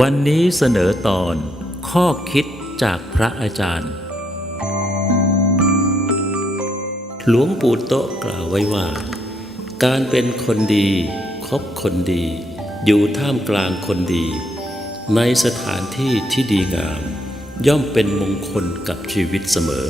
วันนี้เสนอตอนข้อคิดจากพระอาจารย์ หลวงปู่โตะกล่าวไว้ว่า การเป็นคนดีคบคนดี อยู่ท่ามกลางคนดี ในสถานที่ที่ดีงาม ย่อมเป็นมงคลกับชีวิตเสมอ